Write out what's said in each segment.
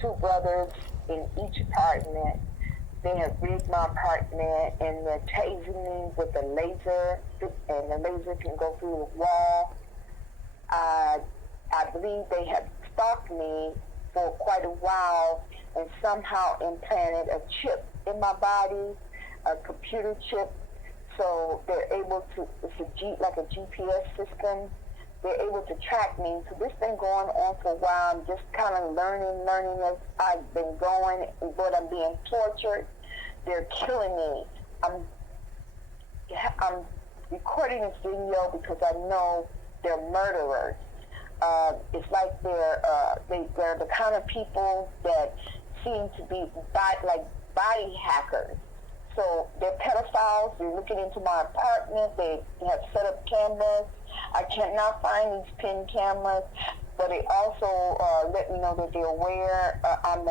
two brothers in each apartment. They have rigged my apartment and they're tasing me with a laser, and the laser can go through the wall. I believe they have stalked me for quite a while and somehow implanted a chip in my body, a computer chip, so they're able to, like a GPS system, they're able to track me. So this been going on for a while. I'm just kind of learning as I've been going, but I'm being tortured. They're killing me. I'm recording this video because I know they're murderers. It's like they're the kind of people that seem to be body hackers. So they're pedophiles. They're looking into my apartment. They have set up cameras. I cannot find these pin cameras, but they also let me know that they're aware. I'm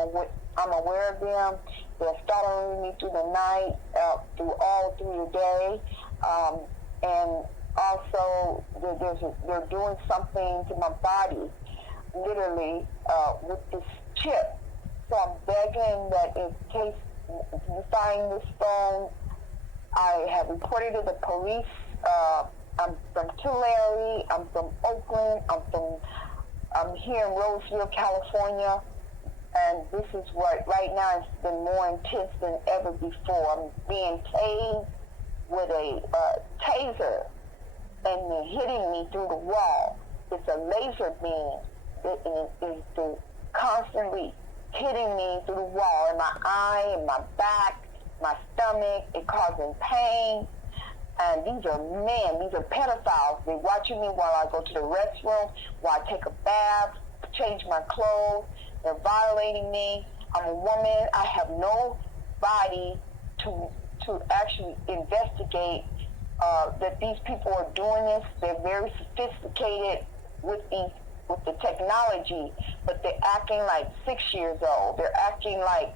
aware of them. They're following me through the night, through the day, and also they're doing something to my body, literally with this chip. So I'm begging that in case you find this phone, I have reported to the police. I'm from Tulare. I'm from Oakland. I'm here in Roseville, California, and this is what right now has been more intense than ever before. I'm being tased with a taser, and they're hitting me through the wall. It's a laser beam. It's constantly hitting me through the wall, in my eye, in my back, my stomach. It causing pain. And these are men. These are pedophiles. They're watching me while I go to the restroom, while I take a bath, change my clothes. They're violating me. I'm a woman. I have no body to actually investigate that these people are doing this. They're very sophisticated with the technology, but they're acting like 6 years old. They're acting like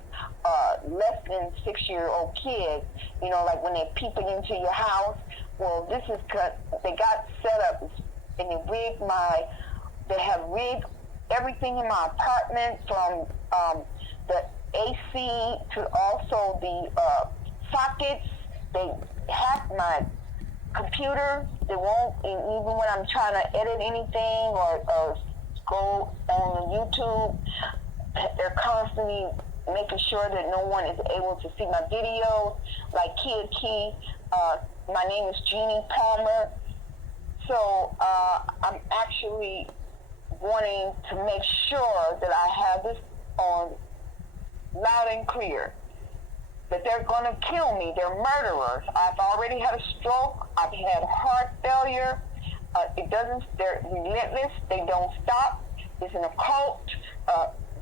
less than 6-year-old kids. You know, like when they're peeping into your house. Well, this is because they got set up and they have rigged everything in my apartment, from the AC to also the sockets. They hacked my computer. They won't, even when I'm trying to edit anything or go on YouTube, they're constantly making sure that no one is able to see my videos, like Key. My name is Jeannie Palmer. So I'm actually wanting to make sure that I have this on loud and clear, that they're going to kill me. They're murderers. I've already had a stroke. I've had heart failure. They're relentless. They don't stop. It's an occult.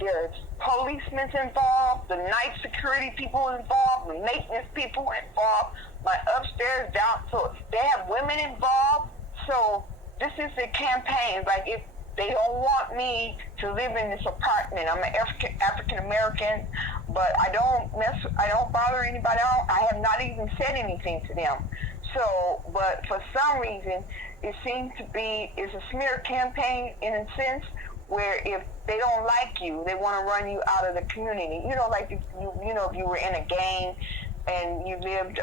There's policemen involved, the night security people involved, the maintenance people involved, my upstairs down, so they have women involved. So this is a campaign. Like, if they don't want me to live in this apartment, I'm an African American, but I don't bother anybody. I have not even said anything to them. So, but for some reason, it seems to be, it's a smear campaign in a sense, where if they don't like you, they want to run you out of the community. You know, like if you were in a gang and you lived,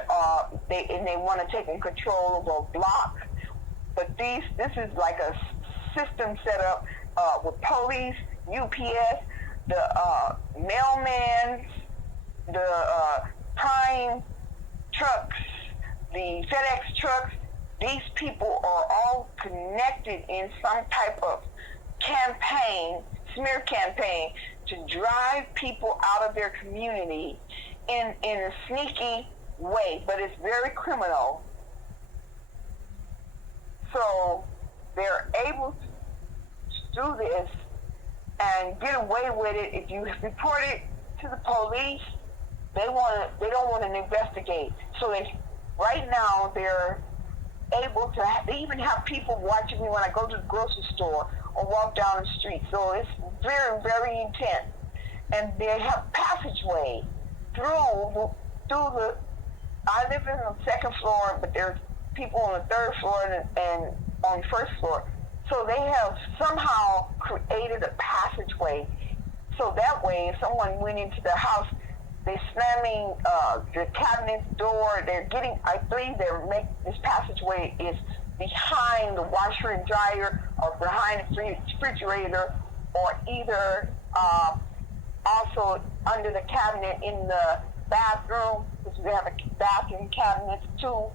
they want to take control of a block. But this is like a system set up with police, UPS, the mailman, the Prime trucks, the FedEx trucks. These people are all connected in some type of smear campaign, to drive people out of their community in a sneaky way, but it's very criminal. So they're able to do this and get away with it. If you report it to the police, they don't want to investigate. So right now they're able to. They even have people watching me when I go to the grocery store or walk down the street. So it's very, very intense. And they have passageway through the. I live in the second floor, but there's people on the third floor and on the first floor. So they have somehow created a passageway So that way, if someone went into the house, they're slamming the cabinet door. They're getting, I believe this passageway is behind the washer and dryer or behind the refrigerator, or either also under the cabinet in the bathroom, because we have a bathroom cabinet to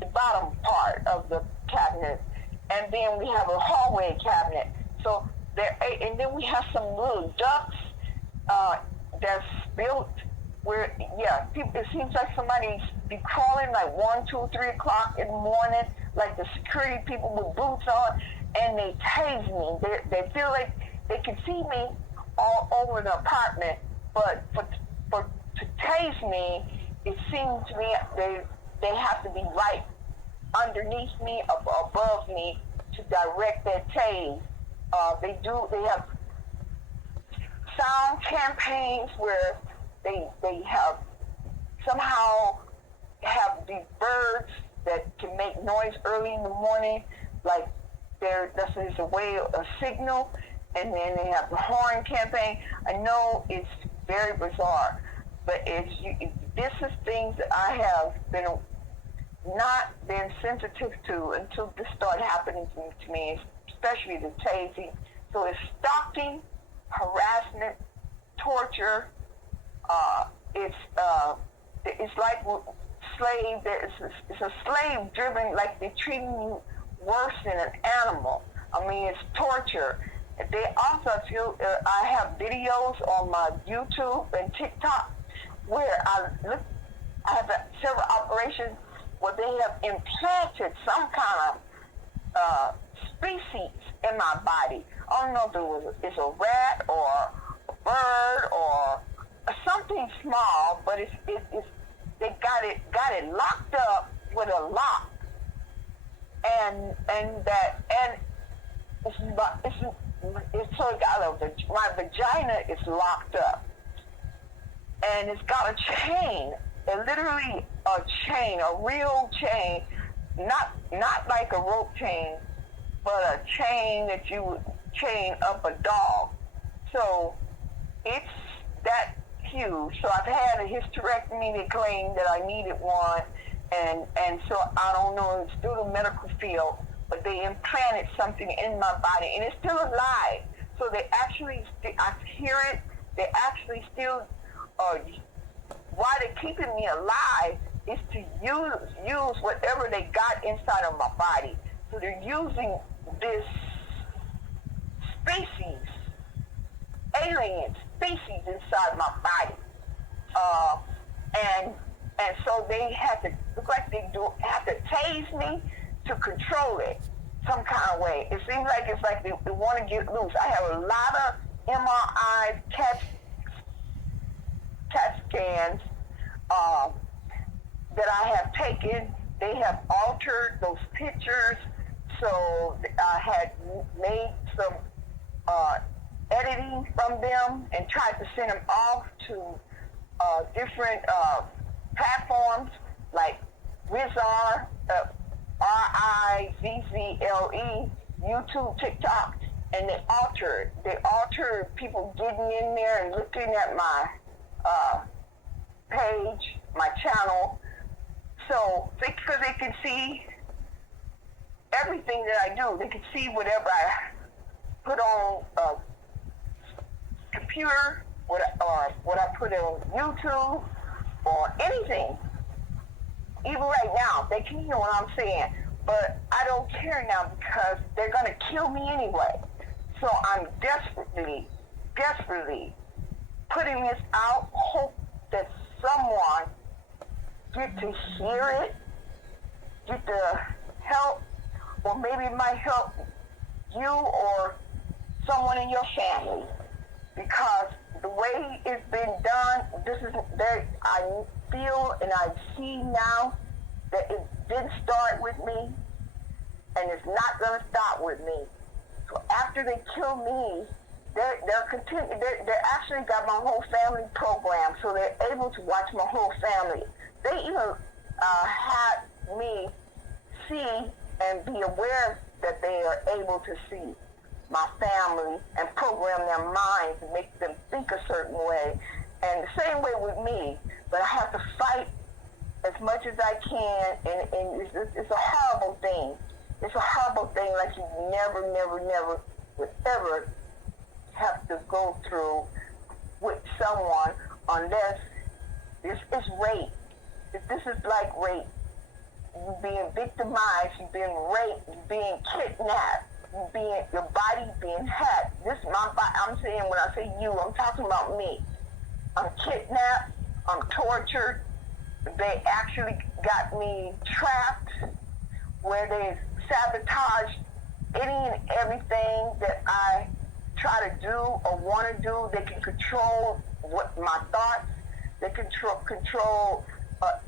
the bottom part of the cabinet. And then we have a hallway cabinet. So there, and then we have some little ducts that's built where, people, it seems like somebody's be crawling like 1, 2, 3 o'clock in the morning, like the security people with boots on, and they tase me. They feel like they can see me all over the apartment, but to tase me, it seems to me they have to be right underneath me, above me, to direct that tase. They have sound campaigns where they have somehow have these birds that can make noise early in the morning, like that's a signal, and then they have the horn campaign. I know it's very bizarre, but this is things that I have not been sensitive to until this started happening to me, especially the tasing. So it's stalking, harassment, torture. It's like slave. It's a slave driven, like they're treating you worse than an animal. I mean, it's torture. They also feel, I have videos on my YouTube and TikTok where I have several operations where they have implanted some kind of species in my body. I don't know if it's a rat or a bird or something small, but they got it locked up with a lock, and my vagina is locked up, and it's got a chain, literally a chain, a real chain, not like a rope chain, but a chain that you would chain up a dog. So it's that huge. So I've had a hysterectomy. They claimed that I needed one, and so I don't know, it's still the medical field, but they implanted something in my body, and it's still alive. So they actually, I hear it, they actually still, why they're keeping me alive is to use whatever they got inside of my body. So they're using this species, alien species inside my body. And so they have to, look like they have to tase me to control it some kind of way. It seems like it's like they want to get loose. I have a lot of MRIs, CAT scans that I have taken. They have altered those pictures. So I had made some editing from them and tried to send them off to different platforms like Rizar, RIZZLE, YouTube, TikTok, and they altered people getting in there and looking at my page, my channel, so because they can see everything that I do. They can see whatever I put on a computer, what I put on YouTube, or anything. Even right now, they can hear what I'm saying, but I don't care now because they're going to kill me anyway. So I'm desperately putting this out, hope that someone get to hear it, get to help, or maybe it might help you or someone in your family. Because the way it's been done, I feel and I see now that it didn't start with me, and it's not going to stop with me. So after they kill me, they're actually got my whole family programmed, so they're able to watch my whole family. They even had me see and be aware that they are able to see. my family and program their minds and make them think a certain way. And the same way with me, but I have to fight as much as I can, and it's a horrible thing. It's a horrible thing like you never would ever have to go through with someone unless this is rape. If this is like rape, you're being victimized, you're being raped, you're being kidnapped, your body being hacked. This my body. I'm saying when I say you, I'm talking about me. I'm kidnapped. I'm tortured. They actually got me trapped, where they sabotaged any and everything that I try to do or want to do. They can control what my thoughts. They control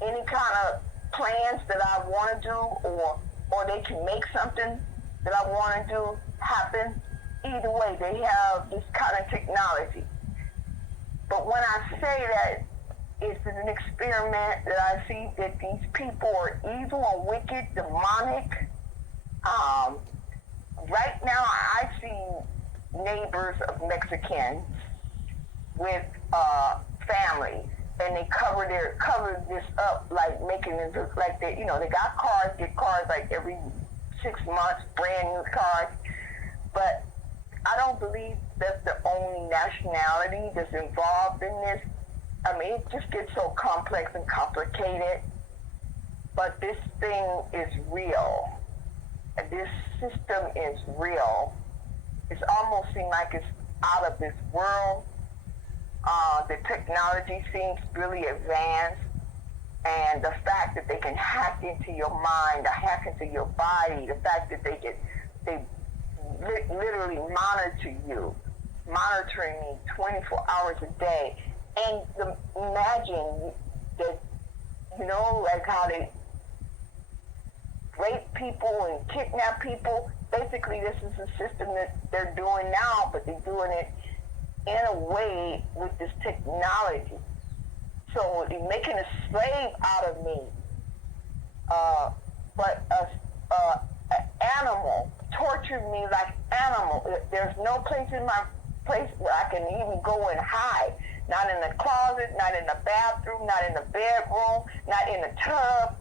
any kind of plans that I want to do, or they can make something that I want to do happen. Either way, they have this kind of technology. But when I say that it's an experiment, that I see that these people are evil and wicked, demonic. Right now, I see neighbors of Mexicans with families, and they cover this up, like making it look like they got cars, get cars like every 6 months, brand new cars. But I don't believe that's the only nationality that's involved in this. I mean, it just gets so complex and complicated. But this thing is real. This system is real. It's almost seems like it's out of this world. The technology seems really advanced. And the fact that they can hack into your mind, hack into your body, the fact that they literally monitor you, monitoring me 24 hours a day. And imagine that, like how they rape people and kidnap people. Basically, this is a system that they're doing now, but they're doing it in a way with this technology. So they're making a slave out of me. But an animal, tortured me like animal. There's no place in my place where I can even go and hide. Not in the closet, not in the bathroom, not in the bedroom, not in the tub.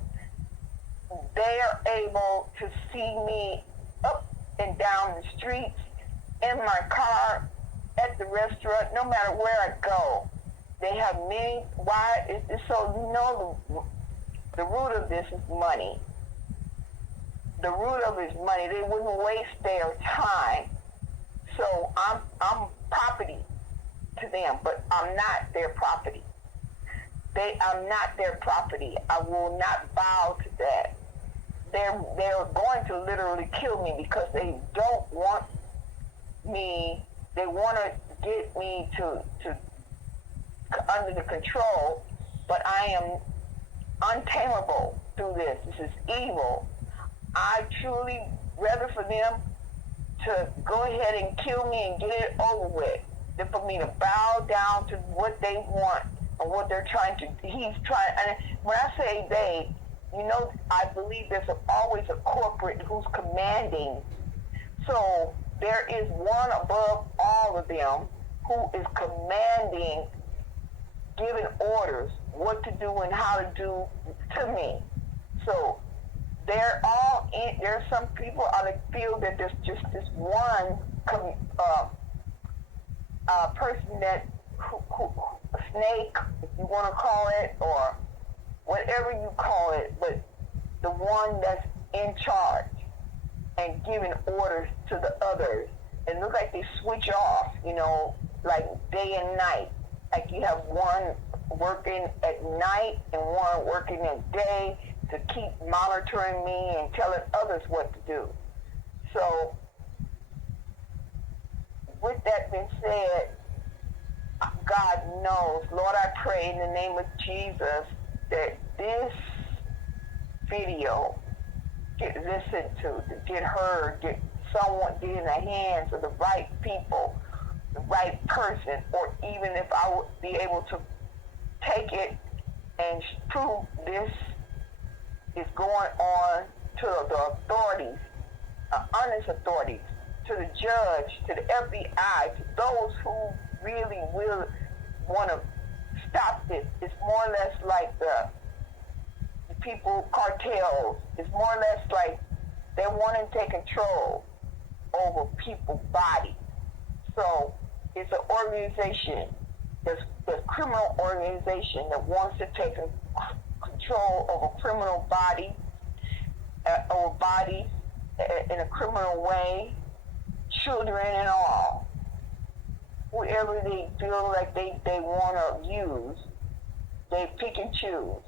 They are able to see me up and down the streets, in my car, at the restaurant, no matter where I go. They have many. Why? It's so the root of this is money. The root of it is money. They wouldn't waste their time. So I'm property to them, but I'm not their property. I'm not their property. I will not bow to that. They're going to literally kill me because they don't want me. They want to get me to under the control, but I am untamable through this. This is evil. I truly rather for them to go ahead and kill me and get it over with than for me to bow down to what they want and what they're trying to. He's trying. And when I say they, I believe there's always a corporate who's commanding. So there is one above all of them who is commanding, giving orders what to do and how to do to me. So they're all in. There's some people that feel that there's just this one person that a snake, if you want to call it, or whatever you call it, but the one that's in charge and giving orders to the others. And look like they switch off, like day and night. Like you have one working at night and one working at day to keep monitoring me and telling others what to do. So, with that being said, God knows. Lord, I pray in the name of Jesus that this video get listened to get heard, get in the hands of the right people, the right person, or even if I would be able to take it and prove this is going on to the authorities, honest authorities, to the judge, to the FBI, to those who really will want to stop this. It's more or less like the people cartels. It's more or less like they want to take control over people's bodies. So it's an organization, this criminal organization that wants to take control over criminal bodies, over bodies in a criminal way, children and all. Whoever they feel like they want to use, they pick and choose.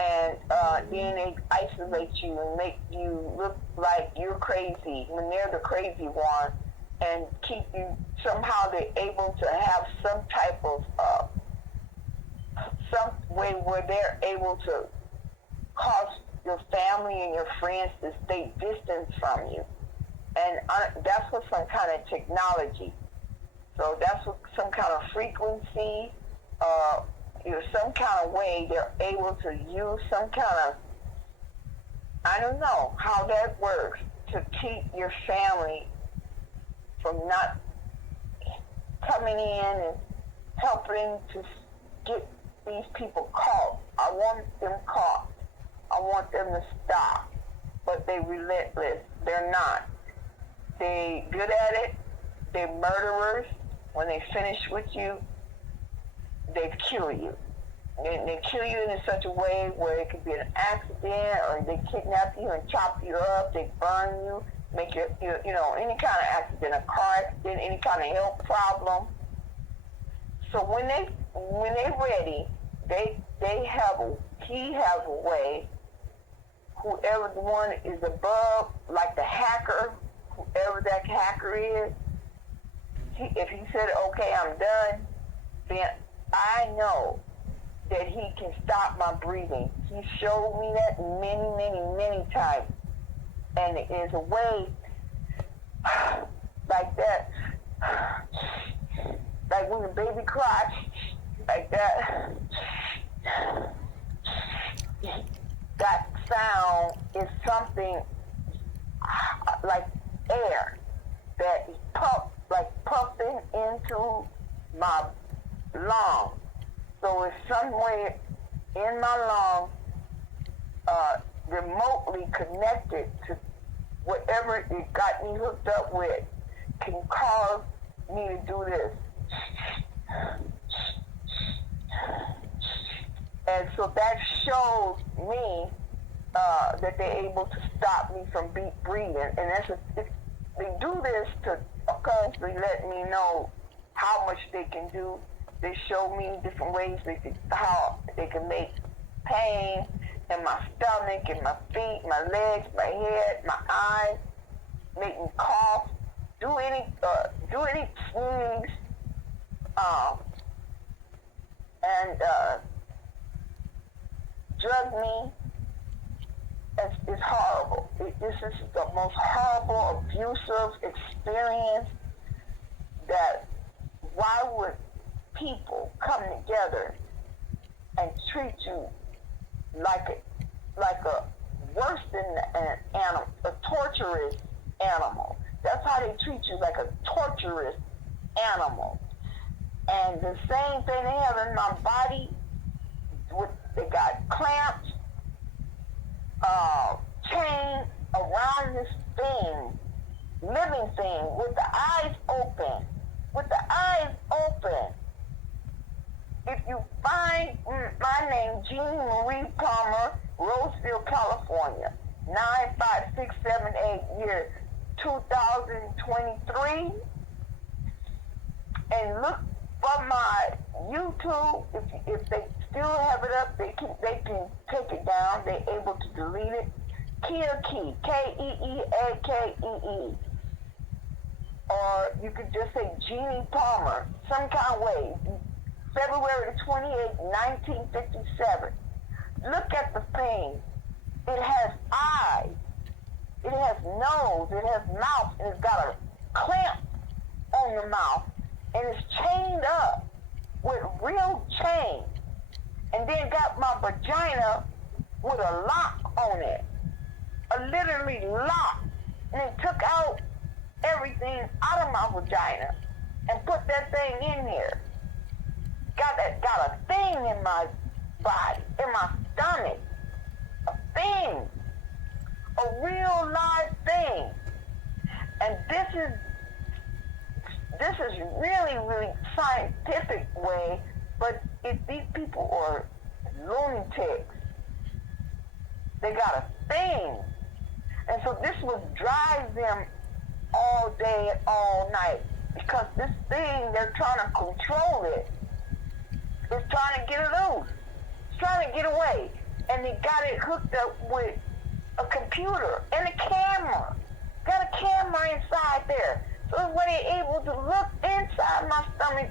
And then they isolate you and make you look like you're crazy when they're the crazy one, and keep you, somehow they're able to have some type of, some way where they're able to cause your family and your friends to stay distant from you. And that's what some kind of technology. So that's what some kind of frequency, some kind of way they're able to use some kind of, I don't know how that works, to keep your family from not coming in and helping to get these people caught. I want them caught. I want them to stop. But they're relentless. They're not. They good at it. They're murderers. When they finish with you, they kill you. They kill you in such a way where it could be an accident, or they kidnap you and chop you up. They burn you, make you any kind of accident, a car accident, any kind of health problem. So when they're ready, he has a way. Whoever the one is above, like the hacker, whoever that hacker is, if he said, okay, I'm done, then I know that he can stop my breathing. He showed me that many, many, many times. And it is a way like that, like when the baby cries, like that. That sound is something like air that is pumping into my lungs. So it's somewhere in my lungs, remotely connected to whatever it got me hooked up with, can cause me to do this. And so that shows me that they're able to stop me from breathing. And they do this to constantly let me know how much they can do. They show me different ways how they can make pain in my stomach, in my feet, my legs, my head, my eyes, make me cough, do any sneeze, and drug me. It's horrible. This is the most horrible, abusive experience. That why would people come together and treat you like a worse than an animal, a torturous animal? That's how they treat you, like a torturous animal. And the same thing they have in my body, they got clamps, chain around this thing, living thing, with the eyes open. With the eyes open. If you find my name, Jean Marie Palmer, Roseville, California, 95678 year 2023, and look for my YouTube. If they still have it up, they can take it down. They're able to delete it. Keeakee, Keeakee. Or you could just say Jeannie Palmer, some kind of way. February the 28th, 1957. Look at the thing. It has eyes. It has nose. It has mouth. And it's got a clamp on the mouth. And it's chained up with real chain. And then got my vagina with a lock on it. A literally lock. And it took out everything out of my vagina and put that thing in there. Got a thing in my body, in my stomach. A thing. A real live thing. And this is really, really scientific way, but if these people are lunatics, they got a thing. And so this would drive them all day and all night, because this thing, they're trying to control it. It's trying to get it loose. It's trying to get away. And they got it hooked up with a computer and a camera. Got a camera inside there. So when they're able to look inside my stomach